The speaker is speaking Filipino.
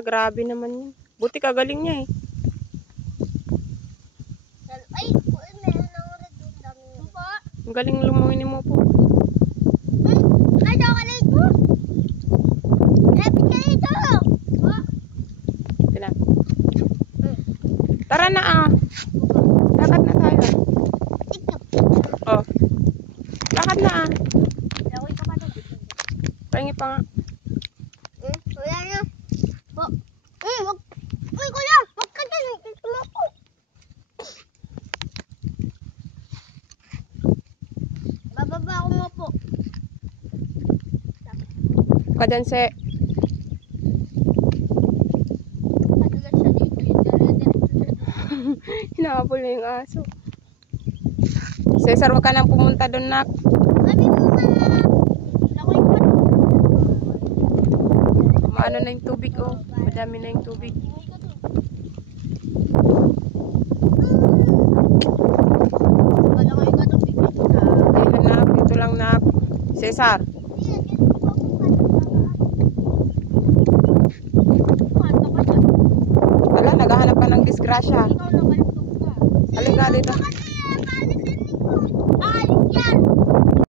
Hala, grabe naman yun. Buti kagaling niya eh. Ay, meron ako rin yung dami. Ang galing lumungi mo po. Ay, chocolate mo! Lapit ka dito! Tina. Tara na ah. Lakad na tayo. Oh. Lakad na ah. Pahingi pa nga. Wala na. Uy, kuya! Huwag ka dyan! Tumako! Bababa ako mo po. Ka dyan, se. Madalas siya dito. Hinahabol na yung aso. Cesar, wag ka nang pumunta doon, nak. Sabi mo mga... Maano na yung tubig, oh. Madami na yung tubig. Ayun na, nak. Ito lang, nak. Cesar. Wala, naghahanap ka ng disgrasya. Halika dito.